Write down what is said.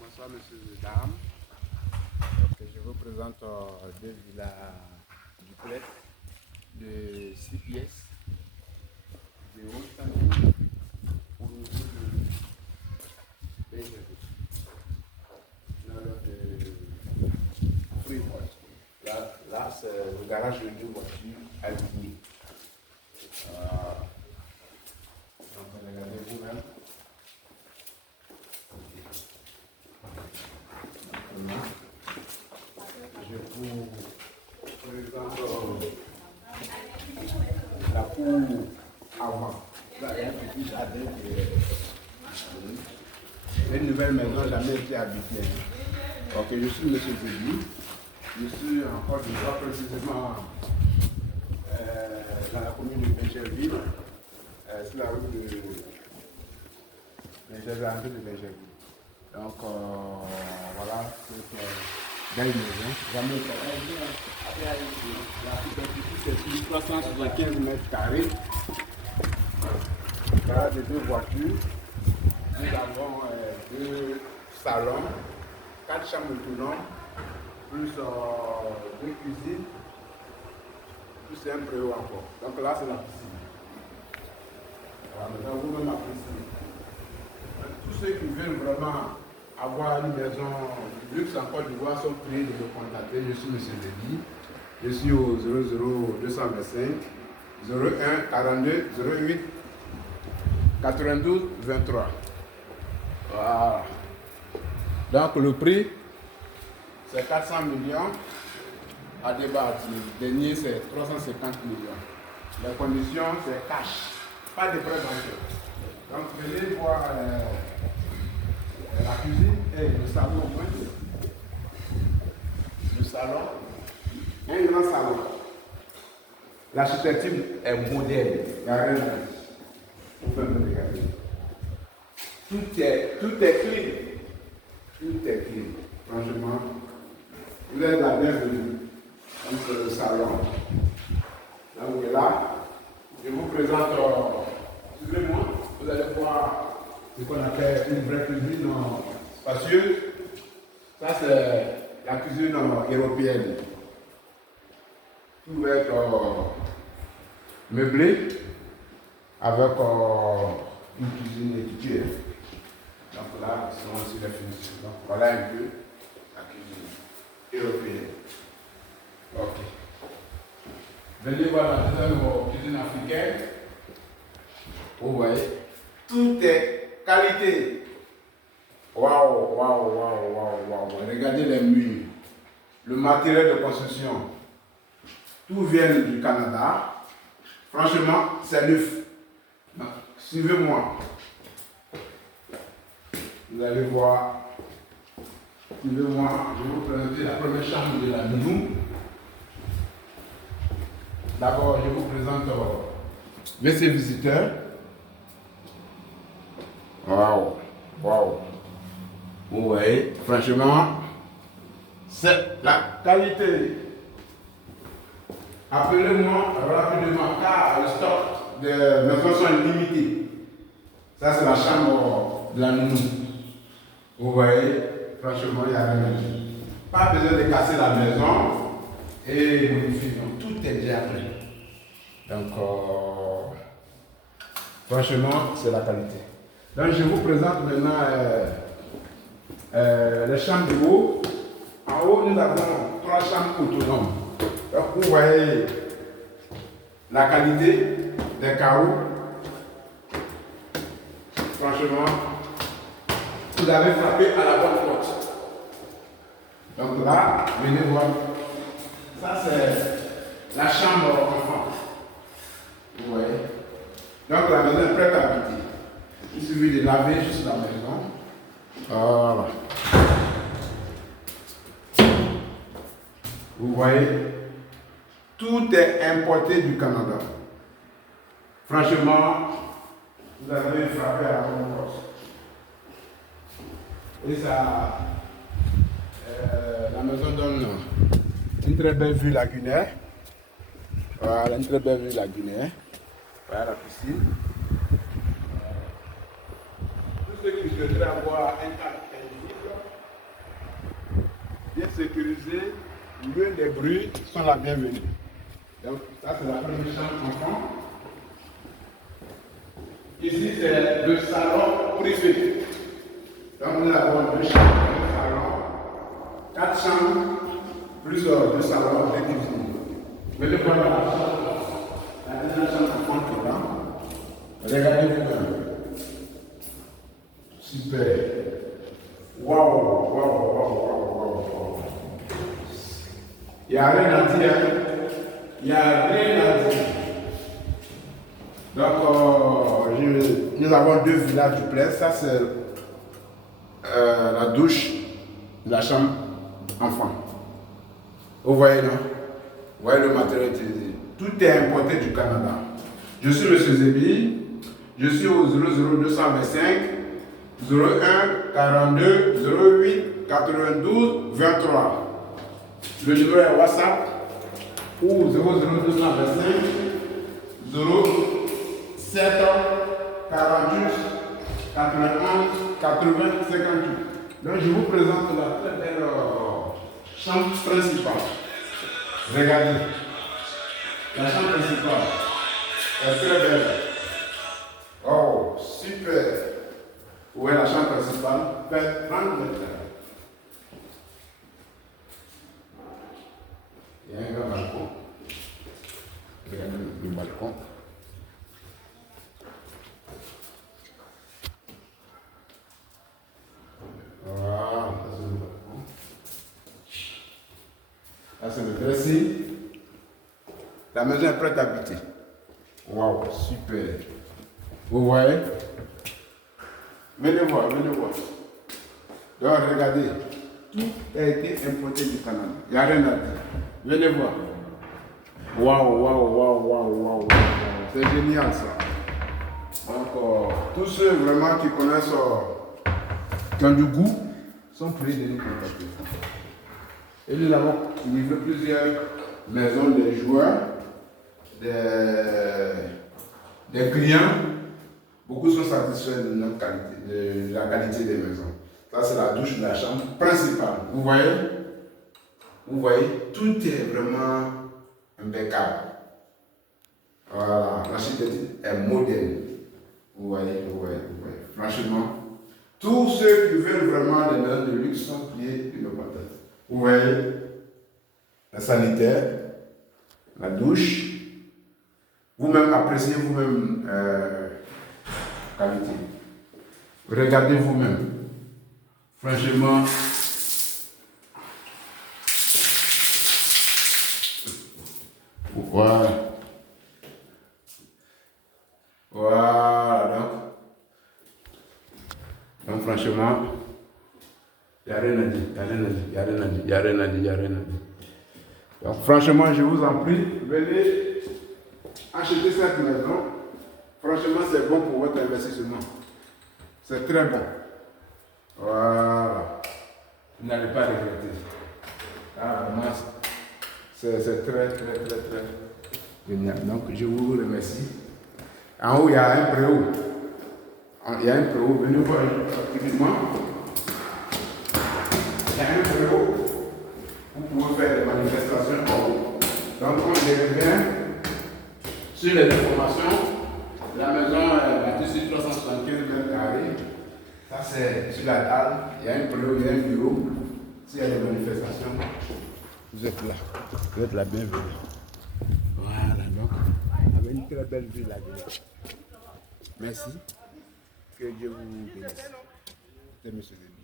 Bonsoir, messieurs et dames. Je vous présente deux villas duplex de 6 pièces de haut standing au niveau de Benjamin. Là, c'est le garage de deux voitures alignées. Donc, regardez vous-même. Je vous présente la cour avant. Là, il y a un petit jardin qui est une nouvelle maison jamais été habitée. Ok, je suis M. Zébi. Je suis en Côte d'Ivoire, précisément dans la commune de Benjerville, sur la route de Benjerville. Donc voilà, c'est belle maison. Jamais été. La superficie c'est 375 mètres carrés. Garage de deux voitures. Nous avons deux salons, 4 chambres autonomes, plus deux cuisines, plus un préau encore. Donc là, c'est la piscine. Voilà, maintenant, vous-même appréciez. Tous ceux qui veulent vraiment avoir une maison de luxe en Côte d'Ivoire sont priés de me contacter. Je suis M. Zébi. Je suis au 00225 01 42 08 92 23. Voilà. Donc le prix, c'est 400 millions à débattre. Le dernier, c'est 350 millions. Les conditions, c'est cash. Pas de prêt bancaire. Donc venez voir la cuisine et le salon au moins. Le salon, un grand salon. L'architecture est moderne. Il n'y a rien à dire. Vous pouvez me regarder. Tout est clean. Tout est clean. Franchement, vous êtes la bienvenue. Donc c'est le salon. Donc là, je vous présente, suivez-moi, vous allez voir ce qu'on appelle une vraie cuisine spacieuse. Ça c'est la cuisine européenne. Tout va être meublé avec une cuisine équipée. Donc là, ce sont aussi les finitions. Donc voilà un peu la cuisine européenne. Ok. Venez voir la deuxième cuisine africaine. Vous voyez, tout est qualité. Waouh, waouh, waouh, waouh, waouh. Regardez les murs, le matériel de construction. Tout vient du Canada. Franchement, c'est neuf. Suivez-moi. Vous allez voir. Suivez-moi. Je vais vous présenter la première chambre de la nounou. D'abord, je vous présente WC visiteur. Waouh, waouh. Vous voyez, franchement, c'est la qualité. Appelez-moi rapidement car le stock de maisons sont limités. Ça, c'est la chambre de la nounou. Vous voyez, franchement, il n'y a rien à dire. Pas besoin de casser la maison et modifier. Donc, tout est déjà prêt. Donc, franchement, c'est la qualité. Donc, je vous présente maintenant les chambres de haut. En haut, nous avons 3 chambres autonomes. Donc, vous voyez la qualité des carreaux. Franchement, vous avez frappé à la bonne porte. Donc là, venez voir. Ça, c'est la chambre enfant. Vous voyez. Donc la maison est prête à habiter. Il suffit de laver juste la maison. Voilà. Vous voyez, tout est importé du Canada. Franchement, vous avez frappé à la bonne porte. Et ça, la maison donne une très belle vue lagunaire. Voilà, une très belle vue lagunaire. Voilà la piscine. Tous ceux qui souhaiteraient avoir un cadre individuel, loin des bruits, sont la bienvenue. Donc, ça, c'est la première chambre enfant. Ici, c'est le salon privé. Donc, nous avons 2 chambres, 1 salon, 4 chambres, plus 2 salons, 2 cuisines. Venez voir la deuxième chambre enfant qui est là. Regardez-vous. Super. Waouh. Il n'y a rien à dire. Il n'y a rien à dire. Donc, nous avons 2 villas duplex. Ça, c'est la douche de la chambre enfant. Vous voyez, non? Vous voyez le matériel utilisé. Tout est importé du Canada. Je suis M. Zébi. Je suis au 00225 01 42 08 92 23. Le numéro est WhatsApp ou 00225 07 48 91 80 58. Donc je vous présente la très belle chambre principale. Regardez. La chambre principale est très belle. Oh, super. Où est la chambre principale? Fait 30 mètres. Il y a un grand balcon. Regardez le balcon. Voilà, ça c'est le balcon. Là c'est le dressing. La maison est prête à habiter. Waouh, super. Vous voyez? Venez voir. Donc regardez, tout a été importé du Canada. Il n'y a rien à dire. Venez voir. Waouh. C'est génial ça. Donc tous ceux vraiment qui connaissent, qui ont du goût, sont priés de nous contacter. Et nous avons livré plusieurs maisons des joueurs, des clients. Beaucoup sont satisfaits de notre qualité, de la qualité des maisons. Ça, c'est la douche de la chambre principale. Vous voyez, tout est vraiment impeccable. Voilà, l'architecture est moderne. Vous voyez. Franchement, tous ceux qui veulent vraiment des maisons de luxe sont priés de nos contacts. Vous voyez, la sanitaire, la douche. Vous-même appréciez vous-même qualité. Regardez vous-même. Franchement, voilà. Donc franchement, il n'y a rien à dire. Donc franchement, je vous en prie, venez acheter cette maison. Franchement, c'est bon pour votre investissement. C'est très bon. Voilà. Vous n'allez pas regretter. Vraiment, c'est très génial. Donc, je vous remercie. En haut, il y a un préau. Venez voir rapidement. Il y a un préau. Vous pouvez faire des manifestations en haut. Donc, on revient sur les informations. La maison est bâtie sur 375 mètres carrés. Ça, c'est sur la table. Il y a un préau, il y a un bureau. S'il y a des manifestations, vous êtes là. Vous êtes la bienvenue. Voilà, donc, avec une très belle vue là-dedans. Merci. Que Dieu vous bénisse. C'est M. Zébi.